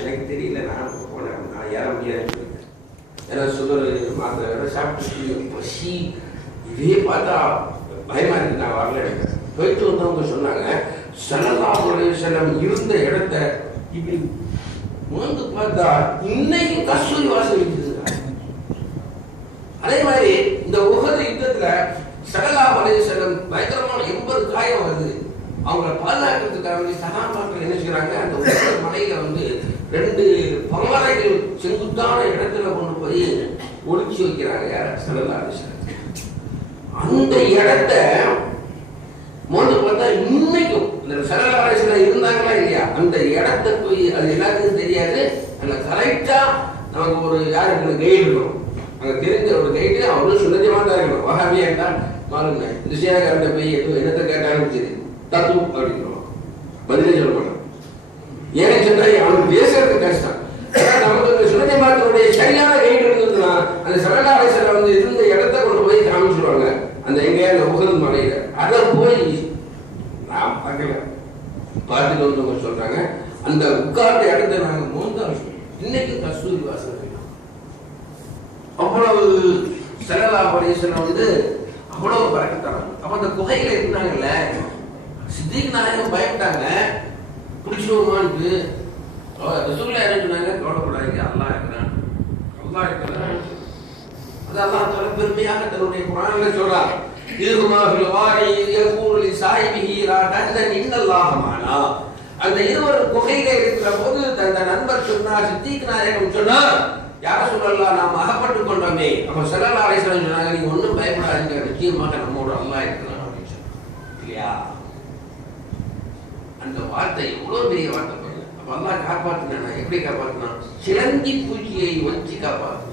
எனக்கு தெரியல நான் போனேன். நான் ஏற முடியாது. ஏன்னா சுகர் மாத்திரை வேற சாப்பிட்டு பசி இதே பார்த்தா பயமா இருக்கு. நான் வரல. போயிட்டு வந்தவங்க சொன்னாங்க சலதாவுடைய செல்லம் இருந்த இடத்த இப்படி வந்து பார்த்தா இன்னைக்கும் கஸ்தூரி வாசம் இருக்குது. அதே மாதிரி இந்த உகத யுத்தத்துல சடலா வலைய செல்லம் பயங்கரமான எண்பது காயம் வருது. அவங்கள பாதுகாக்கிறதுக்காக வேண்டி சகாபாக்கள் என்ன செய்யறாங்க அந்த ரெண்டு பாறைகள் செங்குத்தான இடத்துல கொண்டு போய் ஒளிச்சு வைக்கிறாங்க யார்? சகலா அந்த இடத்த மோந்து பார்த்தா இன்னைக்கும் இந்த சகலராசில இருந்தாங்களா இல்லையா? அந்த இடத்த போய் அது எல்லாத்துக்கும் தெரியாது. அந்த கரெக்டா நமக்கு ஒரு யாருக்கு கைடு இருக்கணும். அங்க தெரிஞ்ச ஒரு கைடு அவரும் சுதந்திரமா தான் இருக்கணும். வகாமியா இருந்தா மாறுங்க திசையாகாரண்ட போய் எதுவும் என்னத்தை கேட்டாலும் சரி தத்து அப்படின்னு பதிலே சொல்ல ஏன்னு சொன்னா அவனுக்கு பேசுறது கஷ்டம். நமக்கு இந்த சுதந்திரமாத்தினுடைய சரியான கைடு இருந்ததுன்னா அந்த சகலராசில வந்து இருந்த இடத்த கொண்டு போய் காமிச்சிருவாங்க. அந்த எங்க அந்த உகது மலையில. அதை போய் நான் பார்க்கல. பார்த்துட்டு வந்தவங்க சொல்றாங்க அந்த உட்கார்ந்த இடத்த நாங்க மோந்தால் இன்னைக்கு கஸ்தூரி வாசல் அவ்வளவு சரலா பரீஸ்வரன் வந்து அவ்வளவு பறக்கத்தாங்க அப்ப அந்த குகையில இருந்தாங்கல்ல சித்திக் நாயகம் பயப்பட்டாங்க. பிடிச்சிடுவோமான்ட்டு. ரசூல்லா என்ன சொன்னாங்க? கவலைப்படாதீங்க அல்லாஹ் இருக்கிறான். அல்லா இருக்கிறான். அது அல்லாஹ் பெருமையாக தன்னுடைய குரான்ல சொல்றார் இதுமா ஃபில் வாரி யகூலு லி சாஹிபிஹி லா தஹ்சன் அந்த இருவர் குகையில இருக்கிற போது தந்த நண்பர் சொன்னார் சித்திக் நாயகம் சொன்னார். யார சொல்லலாம் நாம் அகப்பட்டு கொண்டோமே. அப்ப ஸல்லல்லாஹு அலைஹி சொன்னாங்க நீங்க ஒன்றும் பயப்படாதீங்க நிச்சயமாக நம்மோட அல்லா இருக்கிறான் அப்படின்னு சொன்னாங்க. இல்லையா? அந்த வார்த்தை எவ்வளவு பெரிய வார்த்தை பாருங்க. அப்ப அல்லா காப்பாத்தினா எப்படி காப்பாத்தினான் சிலந்தி பூச்சியை வச்சு காப்பாத்தினான்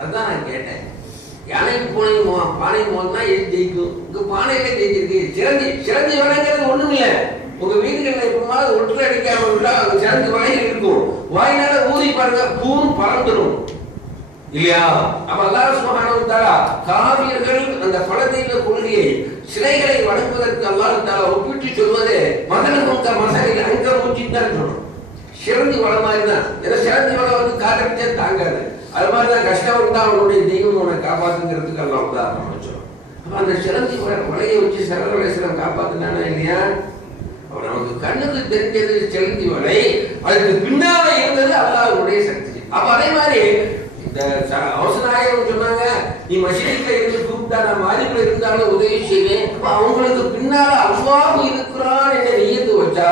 அதுதான் நான் கேட்டேன். யானை பூனை பானை மோதினா எது ஜெயிக்கும்? உங்க பானையில ஜெயிச்சிருக்கு? சிறந்தி சிறந்தி வலைங்கிறது ஒண்ணும் இல்ல. உங்க வீடுகள்ல எப்பமாவது ஒற்று அடிக்காம விட்டா அந்த சிறந்தி வலைகள் இருக்கும். வாயினால ஊதி பாருங்க பூன் பறந்துடும் இல்லையா? அப்ப அல்லாஹ் சுப்ஹானஹு வ தஆலா காவியர்கள் அந்த பழதெய்வ கொள்கையை சிலைகளை வணங்குவதற்கு அல்லாஹ் தஆலா ஒப்பிட்டு சொல்வது மகனுக்கும் அங்க தான் சொல்லணும் சிறந்தி வள மாதிரி தான் ஏன்னா சிறந்தி வளம் வந்து காற்றடிச்சா தாங்காது. அது மாதிரி தான் கஷ்டம் வந்தா அவனுடைய தெய்வம் உன்னை காப்பாத்துங்கிறதுக்கு எல்லாம் உதாரணம் வச்சோம் அந்த சிறந்தி வள வலையை வச்சு சரவலை சிலம் காப்பாத்தினானா இல்லையா? அவன் நமக்கு கண்ணுக்கு தெரிஞ்சது சிறந்தி வரை அதுக்கு பின்னால இருந்தது அல்லாஹ்வுடைய சக்தி. அப்ப அதே மாதிரி இந்த ச- அவசநாயகம் சொன்னாங்க நீ மசீதில இருந்து கூப்பிட்டா நான் மாதிரி இருந்தாலும் உதவி செய்வேன். அவங்களுக்கு பின்னால அல்லாஹ் இருக்கிறான் என்ற நீயத்து வச்சா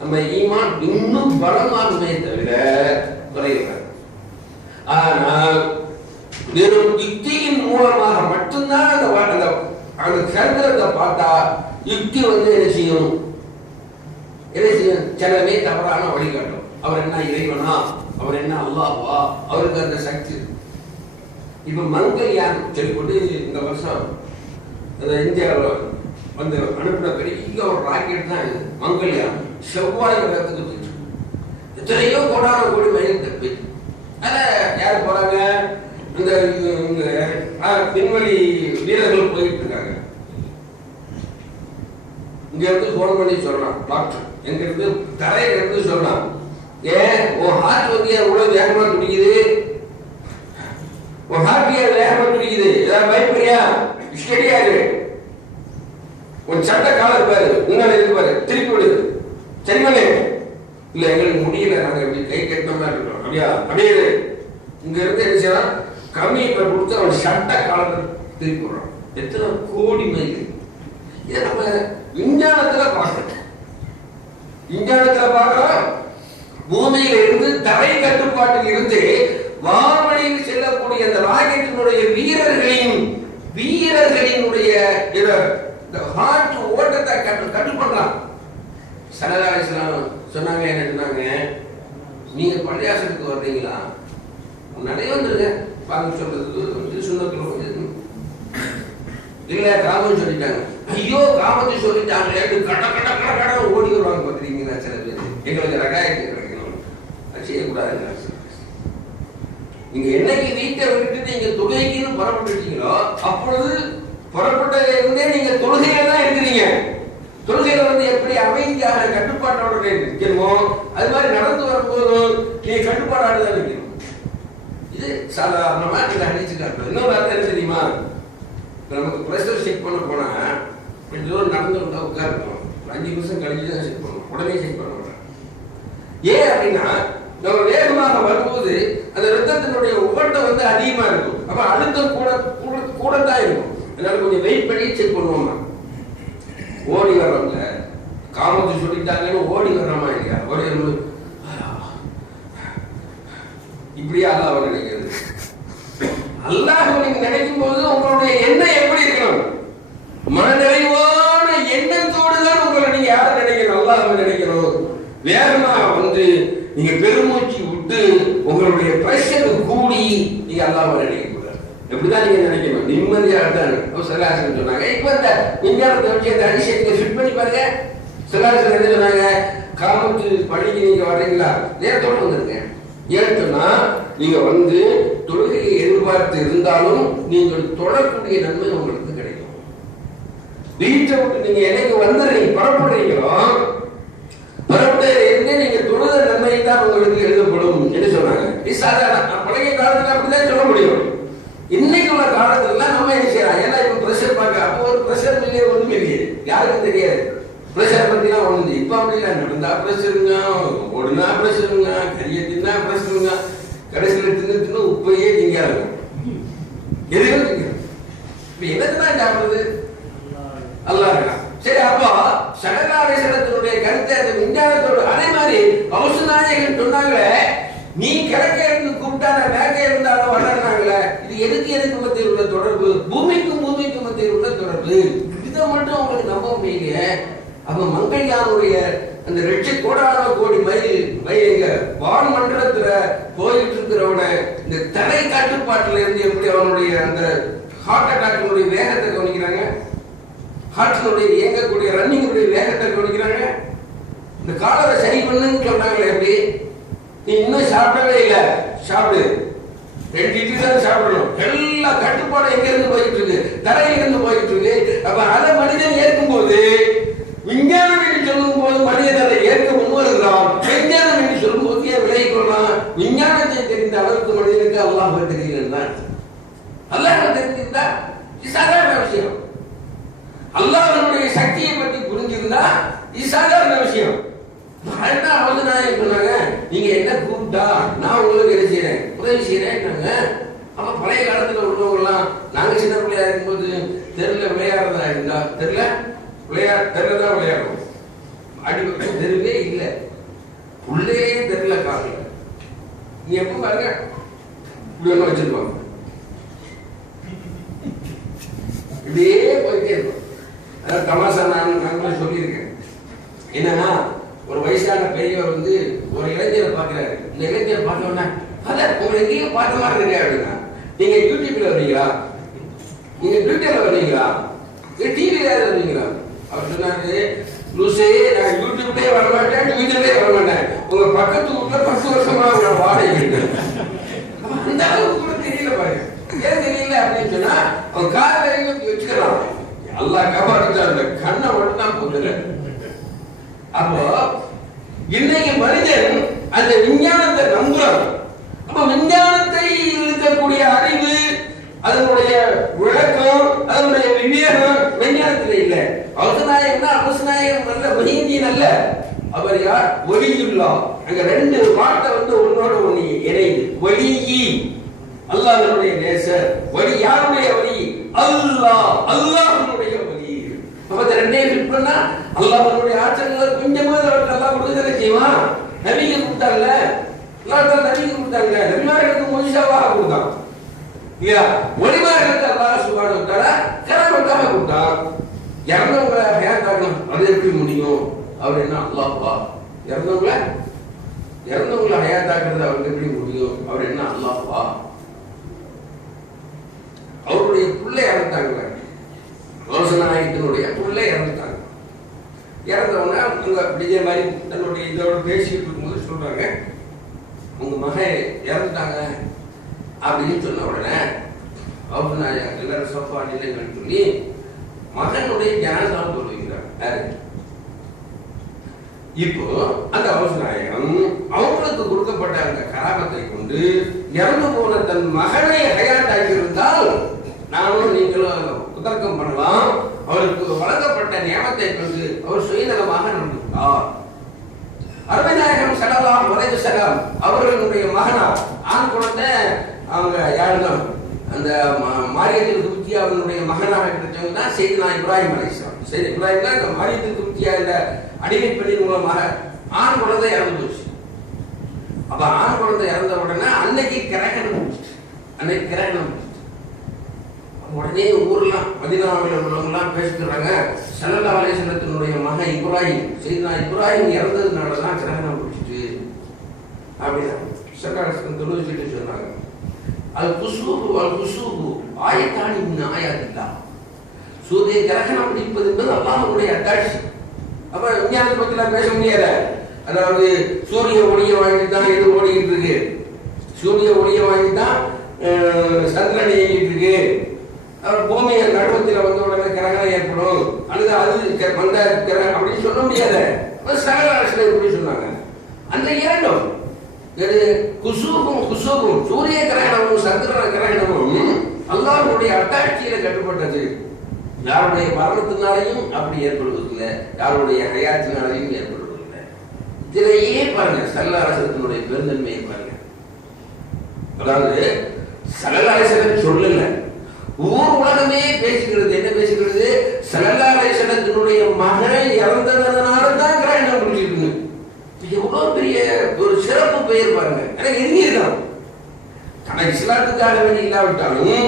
நம்ம ஈமான் இன்னும் பலமாகுமே தவிர குறையாது ஆனால் வெறும் யுக்தியின் மூலமாக மட்டும்தான் அந்த அந்த அந்த சரித்திரத்தை பார்த்தா யுக்தி வந்து என்ன செய்யும்? என்ன செய்யும்? சிலவே தவறான வழிகாட்டும். அவர் என்ன இறைவனா? அவர் என்ன அல்லாஹ்வா? அவருக்கு அந்த சக்தி. இப்ப மங்கல்யான் சொல்லி இந்த வருஷம் இந்தியாவில் வந்து அனுப்பின பெரிய ஒரு ராக்கெட் தான் மங்கள்யா செவ்வாய் கிரகத்துக்கு போயிட்டு எத்தனையோ கோடான கோடி மைல் தப்பி. அதில் யார் போறாங்க? இந்த இந்த விண்வெளி வீரர்கள் போயிட்டு இருக்காங்க. இங்க இருந்து ஃபோன் பண்ணி சொல்றான் டாக்டர் எங்க இருந்து தரையில இருந்து ஏன்? உன் ஹார்ட் வந்து ஏன் இவ்வளவு வேகமா துடிக்குது? உன் ஹார்ட் ஏன் வேகமா துடிக்குது? ஏதாவது பயப்படுறியா? ஸ்டெடியா இரு. ஒரு சட்டை கால இருப்பாரு முன்னாடி இருப்பாரு திருப்பி விடு. சரிமலே இல்ல எங்களுக்கு முடியல நாங்க இப்படி கை கட்டின மாதிரி இருக்கோம் அப்படியா? அப்படியே இங்க இருந்து என்ன செய்யலாம்? கம்மி இப்ப கொடுத்து அவன் சட்டை காலர் திருப்பி விடுறான் எத்தனை கோடி மைல்? இதை நம்ம விஞ்ஞானத்துல பார்க்கணும். விஞ்ஞானத்துல பார்க்கிறோம் பூமியில இருந்து தரை கட்டுப்பாட்டில் இருந்து வான்வழியில் செல்லக்கூடிய அந்த ராக்கெட்டினுடைய வீரர்களின் வீரர்களினுடைய இத- இந்த ஹார்ட் ஓட்டத்தை கட்டு கட்டு பண்ணலாம் சனதாரிசலாம் சொன்னாங்க என்ன சொன்னாங்க? நீங்க பள்ளியாசனத்துக்கு வர்றீங்களா? நிறைய வந்துருங்க பாருங்க சொல்றது வந்து சுண்ணத்துல வந்து இல்ல காமம் சொல்லிட்டாங்க. ஐயோ காமத்தை சொல்லிட்டாங்களே கட கட கட கட ஓடி வருவாங்க பார்த்துருக்கீங்களா சில பேர்? எங்களுக்கு ரகாயத்தை கிடைக்கணும் அது செய்யக்கூடாது நீங்க என்னைக்கு வீட்டை விட்டு நீங்க தொழுகைக்குன்னு புறப்பட்டுட்டீங்களோ அப்பொழுது புறப்பட்டதுல இருந்தே நீங்க தொழுகையில தான் இருக்கிறீங்க. தொழுகையில வந்து எப்படி அமைதியாக கட்டுப்பாட்டோட நிற்கணுமோ அது மாதிரி நடந்து கட்டுப்பாடாடு தான் நிற்கணும் இது சாதாரணமா நீங்க அடிச்சு இன்னொரு அர்த்தம் என்ன தெரியுமா? நமக்கு ப்ரெஷர் செக் பண்ண போனா கொஞ்சம் தூரம் நடந்து வந்தா உட்காரணும். அஞ்சு நிமிஷம் கழிஞ்சு தான் செக் பண்ணணும். உடனே செக் பண்ண ஏன் அப்படின்னா நம்ம வேகமாக வரும்போது அந்த ரத்தத்தினுடைய உபட்டம் வந்து அதிகமா இருக்கும். அப்ப அழுத்தம் கூட கூட கூட தான் இருக்கும். அதனால கொஞ்சம் வெயிட் பண்ணி செக் பண்ணுவோம் ஓடி வர்றோம்ல. காமத்தை சொல்லிட்டாங்கன்னு ஓடி வர்றோமா இல்லையா? ஓடி வரும்போது இப்படியே அல்லாஹ் நினைக்கிறது? அல்லாஹ் நீங்க நினைக்கும் போது உங்களுடைய எண்ணம் எப்படி இருக்கணும்? மனநிறைவான எண்ணத்தோடு தான் உங்களை நீங்க யாரை நினைக்கணும்? அல்லாஹ் நினைக்கணும். வேகமா வந்து நீங்க பெருமூச்சு விட்டு உங்களுடைய பிரஷர் கூடி நீங்க அல்லாஹ் நினைக்கணும். எப்படிதான் நீங்க நினைக்கணும்? நிம்மதியாக தான் இருக்கணும். சிலாசன் சொன்னாங்க இப்ப இந்த விஞ்ஞானத்தை வச்சு அந்த அதிசயத்தை ஃபிட் பண்ணி பாருங்க. சிலாசன் என்ன சொன்னாங்க? காமத்து பள்ளிக்கு நீங்க வர்றீங்களா? நேரத்தோட வந்துருங்க. ஏன்னு நீங்க வந்து தொழுகையை எதிர்பார்த்து இருந்தாலும் நீங்கள் தொடரக்கூடிய நன்மை உங்களுக்கு கிடைக்கும். வீட்டை விட்டு நீங்க என்னைக்கு வந்துடுறீங்க? புறப்படுறீங்களோ? புறப்பட்டு இருந்து நீங்க தொழுத நன்மை தான் உங்களுக்கு எழுதப்படும் என்று சொன்னாங்க. இது சாதாரண பழைய காலத்துல அப்படிதான் சொல்ல முடியும். இன்னைக்கு உள்ள காலத்துல நம்ம என்ன செய்யலாம் ஏன்னா இப்ப பிரஷர் பார்க்க அப்போ ஒரு பிரஷர் இல்லையே ஒண்ணுமே இல்லையே. யாருக்கும் தெரியாது. பிரஷர் பத்திலாம் ஒண்ணு இப்ப அப்படி இல்லை. நடந்தா பிரஷருங்க ஓடுனா பிரஷருங்க கரிய தின்னா பிரஷருங்க கடைசியில் தின்னு தின்னு உப்பையே இருக்கும் எதுவும் நீங்க? இப்ப என்னதுதான் சாப்பிடுறது அல்லா இருக்கா? சரி அப்போ சடகாரேசனத்தினுடைய கருத்தை அந்த விஞ்ஞானத்தோடு அதே மாதிரி வம்சநாயகன் சொன்னாங்களே நீ கிழக்கே இருந்து கூப்பிட்டா நான் இருந்தாலும் வளர்றாங்களே எதுக்கு எதுக்கு மத்தியில் உள்ள தொடர்பு? பூமிக்கும் பூமிக்கும் மத்தியில் உள்ள தொடர்பு. இதை மட்டும் அவங்களுக்கு நம்ப முடியல அப்ப மங்கள்யானுடைய அந்த ரெட்ச கோடான கோடி மைல் மைலுங்க வான்மண்டலத்துல போயிட்டு இருக்கிறவன இந்த தடை கட்டுப்பாட்டுல இருந்து எப்படி அவனுடைய அந்த ஹார்ட் அட்டாக்கினுடைய வேகத்தை கவனிக்கிறாங்க? ஹார்ட்னுடைய இயங்கக்கூடிய ரன்னிங்குடைய வேகத்தை கவனிக்கிறாங்க? இந்த காலரை சரி பண்ணுன்னு சொன்னாங்களே எப்படி? நீ இன்னும் சாப்பிடவே இல்லை. சாப்பிடு. ரெண்டு இட்லி தான் சாப்பிடணும். எல்லா கட்டுப்பாடும் எங்க இருந்து போயிட்டு இருக்கு? தரையில இருந்து போயிட்டு இருக்கு. அப்ப அதை மனிதன் ஏற்கும் போது விஞ்ஞானம் என்று சொல்லும் போது மனிதன் அதை ஏற்க முன்வருகிறான் விஞ்ஞானம் என்று சொல்லும் போது ஏன் விலகிக் கொள்ளலாம் விஞ்ஞானத்தை தெரிந்த அளவுக்கு மனிதனுக்கு அல்லாஹ் தெரியலன்னா அல்லாஹ் தெரிஞ்சிருந்தா இது சாதாரண விஷயம் அல்லாஹ்வுடைய சக்தியை பற்றி புரிஞ்சிருந்தா இது சாதாரண விஷயம் என்ன வந்து நான் சொன்னாங்க நீங்க என்ன கூப்பிட்டா நான் உங்களுக்கு என்ன செய்யறேன் உதவி செய்யறேன்னாங்க அப்ப பழைய காலத்துல உள்ளவங்க எல்லாம் நாங்க சின்ன பிள்ளையா இருக்கும்போது தெருல விளையாடுறதா இருந்தா தெருல விளையாட தெருல தான் விளையாடுவோம். அடி தெருவே இல்லை. உள்ளே தெருல காலையில். நீ எப்ப பாருங்க? இப்படி வச்சிருப்பாங்க. இப்படியே போயிட்டே இருக்கும். அதான் தமாசா நான் நாங்களும் சொல்லியிருக்கேன். என்னன்னா ஒரு வயசான பெரியவர் வந்து ஒரு இளைஞரை பார்க்கிறாரு. இந்த இளைஞரை பார்த்தோன்னா அதை உங்களை எங்கேயும் பார்த்த மாதிரி இருக்கே அப்படின்னா நீங்க யூடியூப்ல வர்றீங்களா நீங்க ட்விட்டர்ல வர்றீங்களா இல்ல டிவில வர்றீங்களா அவர் சொன்னாரு லூசே நான் யூடியூப்லயே வர மாட்டேன் ட்விட்டர்லயே வர மாட்டேன் உங்க பக்கத்து வீட்டுல பத்து வருஷமா நான் வாடகை அந்த அளவுக்கு கூட தெரியல பாருங்க ஏன் தெரியல அப்படின்னு சொன்னா அவன் கார் வரைக்கும் வச்சுக்கலாம் எல்லா காப்பாற்றுச்சா அந்த கண்ணை மட்டும் தான் போதுல அப்போ இன்னைக்கு மனிதன் அந்த விஞ்ஞானத்தை நம்புறான். அப்ப விஞ்ஞானத்தை இருக்கக்கூடிய அறிவு அதனுடைய விளக்கம் அதனுடைய விவேகம் விஞ்ஞானத்துல இல்லை. அவசநாயகம்னா அரசநாயகம் அல்ல மகிந்தியன் அல்ல. அவர் யார்? ஒலியுல்லா. அங்க ரெண்டு வார்த்தை வந்து ஒன்னோட ஒண்ணு இணையுது ஒலியி. அல்லாஹனுடைய நேசர். வழி யாருடைய வழி அல்லாஹ். அல்லாஹனுடைய வழி அப்ப இந்த ரெண்டே ஃபிட் பண்ணா அல்லாஹனுடைய ஆச்சரியங்கள் கொஞ்சமாவது அவருக்கு அல்லாஹ் கொடுக்கறதை செய்வான். நபிக்கு கொடுத்தாங்கல்ல அல்லாஹ் தான் நபிக்கு கொடுத்தாங்க நபிமார்களுக்கு முழுசாவாக கொடுத்தான். இல்லையா ஒளிமார்களுக்கு அல்லாஹ் சுபான தஆலா கராமத்தாக கொடுத்தான் இறந்தவங்களை ஹயாத்தாக்கணும் அது எப்படி முடியும்? அவர் என்ன? அல்லாஹ்வா. இறந்தவங்கள இறந்தவங்களை ஹயாத்தாக்குறது அவருக்கு எப்படி முடியும்? அவர் என்ன? அல்லாஹ்வா அவருடைய பிள்ளை இறந்துட்டாங்க ரோசநாயகத்தினுடைய பிள்ளை இறந்துட்டாங்க இறந்தவங்க அவங்க இதே மாதிரி தன்னுடைய இதோட பேசிட்டு இருக்கும்போது சொல்றாங்க உங்க மகன் இறந்துட்டாங்க அப்படின்னு சொன்ன உடனே அவர் நான் எல்லாரும் சோஃபா சொல்லி மகனுடைய ஜனாதான் சொல்லுகிறார். இப்போ அந்த அவசநாயகம் அவங்களுக்கு கொடுக்கப்பட்ட அந்த கராமத்தை கொண்டு இறந்து போன தன் மகனை ஹயாத்தாக்கி இருந்தால் நானும் நீங்களும் குதர்க்கம் பண்ணலாம். அவருக்கு வழங்கப்பட்ட நியமத்தை கொண்டு அவர் சுயநலமாக நடந்துள்ளார் அருமைநாயகம் செலவாம் மறைவு சடம் அவர்களுடைய மகனா ஆண் குழந்தை அவங்க யாழ்தான் அந்த மாரியத்தில் குப்தி அவனுடைய மகனாக கிடைச்சவங்க தான் செய்தினா இப்ராஹிம் அலிஸ்லாம் செய்தி இப்ராஹிம் தான் இந்த மாரியத்தில் குப்தியா இந்த அடிமை பெண்ணின் மூலமாக ஆண் குழந்தை இறந்து போச்சு. அப்ப ஆண் குழந்தை இறந்த உடனே அன்னைக்கு கிரகணம் அன்னைக்கு கிரகணம் உடனே ஊர்லாம் மதினாவில் உள்ளவங்கலாம் பேசிக்கிறாங்க சல்லல்லா அலேசனத்தினுடைய மகன் இப்ராஹிம் செய்தா இப்ராஹிம் இறந்ததுனால தான் கிரகணம் முடிச்சுட்டு அப்படின்னா சக்காரசன் தொழுவிச்சுட்டு சொன்னாங்க. அது அல்குசூபு அது குசூபு ஆயத்தானி ஆயாதில்லா சூரிய கிரகணம் பிடிப்பது என்பது அல்லாஹனுடைய அத்தாட்சி. அப்ப விஞ்ஞானத்தை பத்திலாம் பேச முடியாத அதாவது சூரிய ஒளியை வாங்கிட்டு தான் எது ஓடிக்கிட்டு இருக்கு? சூரிய ஒளிய வாங்கி தான் சந்திரன் இயங்கிட்டு இருக்கு. அப்புறம் பூமியை நடுவத்தில் வந்த உடனே கிரகணம் ஏற்படும். அல்லது அது க- வந்த கிரகணம் அப்படின்னு சொல்ல முடியாத சகல அரசியல் எப்படி சொன்னாங்க. அந்த இரண்டும் இது குசூபம் குசூபம் சூரிய கிரகணமும் சந்திர கிரகணமும் அல்லாஹ்வுடைய அட்டாட்சியில கட்டுப்பட்டது. யாருடைய மரணத்தினாலையும் அப்படி ஏற்படுவதில்லை. யாருடைய ஹயாத்தினாலையும் ஏற்படுவதில்லை. இதிலேயே பாருங்க சல்லாரசத்தினுடைய பெருந்தன்மையை பாருங்க. அதாவது சலலாரசன் சொல்லல. ஊர் உலகமே பேசுகிறது. என்ன பேசுகிறது? சலலாரசனத்தினுடைய மகன் இறந்ததனால தான் இது பெரிய ஒரு சிறப்பு பெயர் பாருங்க. எனக்கு எண்ணியிருக்கான் தனக்கு இஸ்லாத்துக்காக வேண்டி இல்லாவிட்டாலும்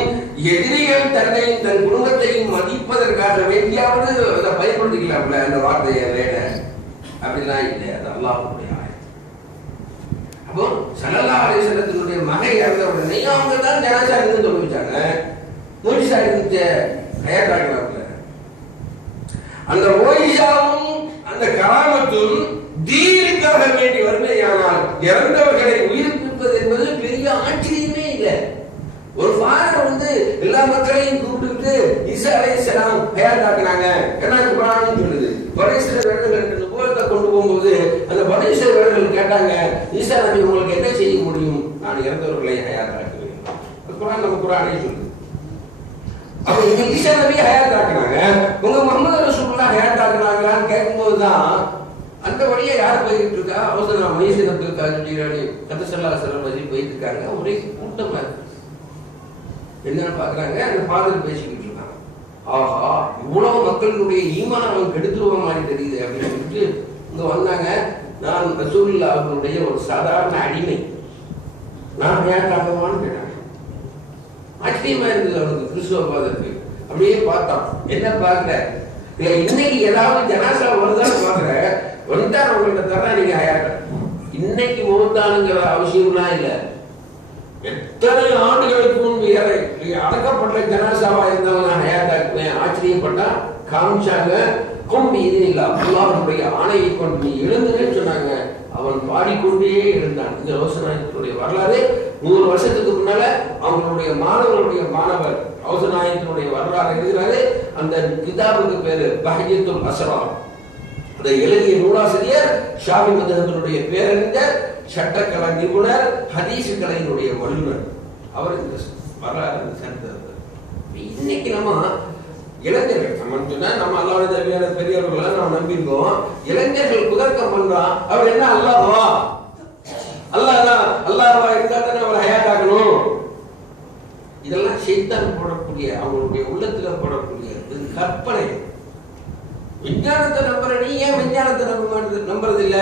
எதிரிகள் தன்னையும் தன் குடும்பத்தையும் மதிப்பதற்காக வேண்டியாவது அதை பயன்படுத்திக்கலாம்ல அந்த வார்த்தையை வேட அப்படிலாம் இல்லை அது அல்லாஹ்வுடைய அப்போ சல்லல்லா அலிசல்லத்தினுடைய மகை இறந்த உடனே அவங்க தான் ஜனாசா இருந்து தொழுவிச்சாங்க. மோடிசா இருந்துச்ச ஹயாத்தாக்கலாம்ல அந்த ஓயிஷாவும் அந்த கராமத்தும் தீனுக்காக வேண்டி வருமையானால் இறந்தவர்களை உயிர்ப்பிப்பது என்பது பெரிய ஆச்சரியமே இல்லை. ஒரு ஃபாரர் வந்து எல்லா மக்களையும் கூப்பிட்டு ஈசா அலைஹிஸ்ஸலாம் ஹயாத்தாக்குனாங்க ஏன்னா குரான் சொல்லுது. பரேஸ்வர வேடர்கள் நுபுவத்தை கொண்டு போகும்போது அந்த பரேஸ்வர வேடர்கள் கேட்டாங்க ஈசா நபி உங்களுக்கு என்ன செய்ய முடியும்? நான் இறந்தவர்களை ஹயாத்தாக்குவேன் குரான் நம்ம குரானே சொல்லுது. அப்ப இங்க ஈசா நபி ஹயாத்தாக்குனாங்க உங்க முகமது ரசூல்லா ஹயாத்தாக்குனாங்களான்னு கேட்கும்போது தான் அந்த வழியா யார் போயிட்டு இருக்கா? அவசரம் மயசன் அப்துல் காதர் ஜீரானி கதசல்லா சலம் வசி போயிட்டு இருக்காங்க ஒரே கூட்டமா இருக்கு. என்னன்னு பாக்குறாங்க அந்த பாதர் பேசிக்கிட்டு இருக்காங்க ஆஹா இவ்வளவு மக்களுடைய ஈமான் அவன் கெடுத்துருவ மாதிரி தெரியுது அப்படின்னு சொல்லிட்டு இங்க வந்தாங்க. நான் ரசூல்லா அவர்களுடைய ஒரு சாதாரண அடிமை. நான் ஹயாத் ஆகவான்னு கேட்டாங்க. ஆச்சரியமா இருந்தது அவனுக்கு கிறிஸ்துவ பாதத்துக்கு அப்படியே பார்த்தான். என்ன பாக்குற இன்னைக்கு ஏதாவது ஜனாசா வருதான்னு பாக்குற வந்தா உங்கள்கிட்ட தர நீங்க இன்னைக்கு முகத்தானுங்கிற அவசியம்லாம் இல்ல. எத்தனை ஆண்டுகளுக்கு முன்பு ஏற- அடக்கப்பட்ட ஜனாசாவா இருந்தாலும் நான் ஹயாத்தாக்குவேன் ஆச்சரியப்பட்டா காமிச்சாங்க. கொம்பி இது இல்ல. அல்லாவுடைய ஆணையை கொண்டு நீ எழுந்துன்னு சொன்னாங்க. அவன் பாடிக்கொண்டே இருந்தான். இந்த ரோசநாயகத்தினுடைய வரலாறு நூறு வருஷத்துக்கு முன்னால அவங்களுடைய மாணவர்களுடைய மாணவர் ரோசநாயகத்தினுடைய வரலாறு எழுதினாரு. அந்த கிதாபுக்கு பேரு பஹஜத்துல் அசராம் அதை எழுதிய நூலாசிரியர் ஷாமி மதகத்தினுடைய பேரறிஞர் சட்டக்கல நிபுணர் ஹதீஸ் கலையினுடைய வல்லுநர். அவர் இந்த வரலாறு சேர்ந்தவர். இன்னைக்கு நம்ம இளைஞர்கள் நம்ம சொன்னா நம்ம அல்லாவுடைய தேவையான பெரியவர்களை நம்ம நம்பியிருக்கோம். இளைஞர்கள் குதர்க்கம் பண்றான் அவர் என்ன அல்லாஹ்வா அல்லாஹ் அல்லாஹ்வா இருந்தா தானே அவர் ஹயாத்தாக்கணும். இதெல்லாம் செய்தான் போடக்கூடிய அவங்களுடைய உள்ளத்துல போடக்கூடிய இது கற்பனை. விஞ்ஞானத்தை நம்புற நீ ஏன் விஞ்ஞானத்தை நம்ப நம்புறது இல்ல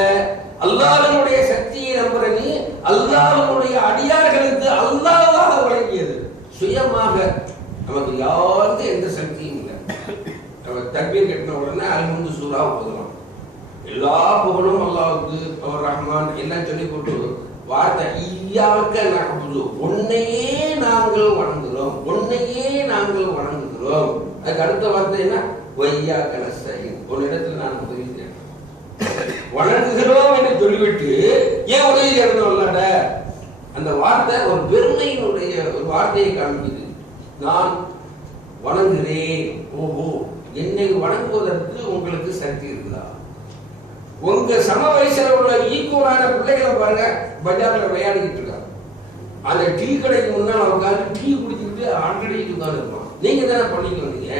அல்லாஹ்வுடைய சக்தியை நம்புற நீ அல்லாஹனுடைய அடியார்களுக்கு அல்லாஹாக வழங்கியது. சுயமாக. நமக்கு யாருக்கும் எந்த சக்தியும் இல்லை. நம்ம தக்பீர் கட்டின உடனே அல்ஹம்து சூரா ஓதலாம் எல்லா புகழும் அல்லாவுக்கு அவர் ரஹ்மான் எல்லாம் சொல்லி போட்டு வார்த்தை ஈயாக்க நகபுது உன்னையே நாங்கள் வணங்குகிறோம் உன்னையே நாங்கள் வணங்குகிறோம் அதுக்கு அடுத்த வார்த்தை என்ன? ஒய்யா கனஸ்தையும் ஒரு இடத்துல நான் உதவி தேடுறேன். வணங்குகிறோம் என்று சொல்லிவிட்டு ஏன் உதவி தேடணும் அந்த வார்த்தை ஒரு பெருமையினுடைய ஒரு வார்த்தையை காண்பிக்குது நான் வணங்குகிறேன். ஓஹோ என்னை வணங்குவதற்கு உங்களுக்கு சக்தி இருக்குதா? உங்க சம வயசுல உள்ள ஈக்குவலான பிள்ளைகளை பாருங்க பஜார்ல விளையாடிக்கிட்டு இருக்காங்க. அந்த டீ கடைக்கு முன்னால் உட்காந்து டீ குடிச்சுக்கிட்டு ஆண்டடிட்டு உட்காந்துருப்பான் நீங்க தானே பள்ளிக்கு வந்தீங்க?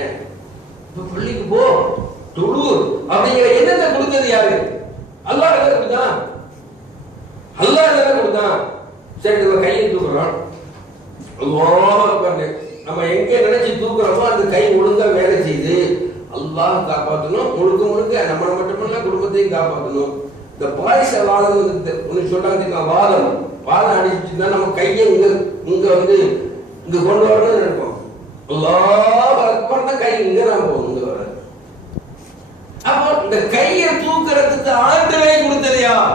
இப்ப பள்ளிக்கு போ. தொழு அப்படிங்கிற எண்ணத்தை கொடுத்தது யாரு? அல்லாஹ் எதை கொடுத்தான்? அல்லாஹ் எதை கொடுத்தான்? சரி நம்ம கையை தூக்குறோம் அல்லாஹ் நம்ம எங்க நினைச்சு தூக்குறோமோ அந்த கை ஒழுங்கா வேலை செய்து அல்லாஹ் காப்பாற்றணும் முழுக்க முழுக்க நம்மளை மட்டுமல்ல குடும்பத்தையும் காப்பாற்றணும் இந்த பாரிச வாதம் ஒன்று சொல்றாங்க தெரியுமா? வாதம். வாதம் அடிச்சுன்னா நம்ம கையை இங்க இங்க வந்து இங்க கொண்டு வரணும்னு நினைப்போம். அல்லாஹ் கை இங்க தான் போகணும். அப்போ இந்த கையை தூக்குறதுக்கு ஆண்டவே கொடுத்தது யார்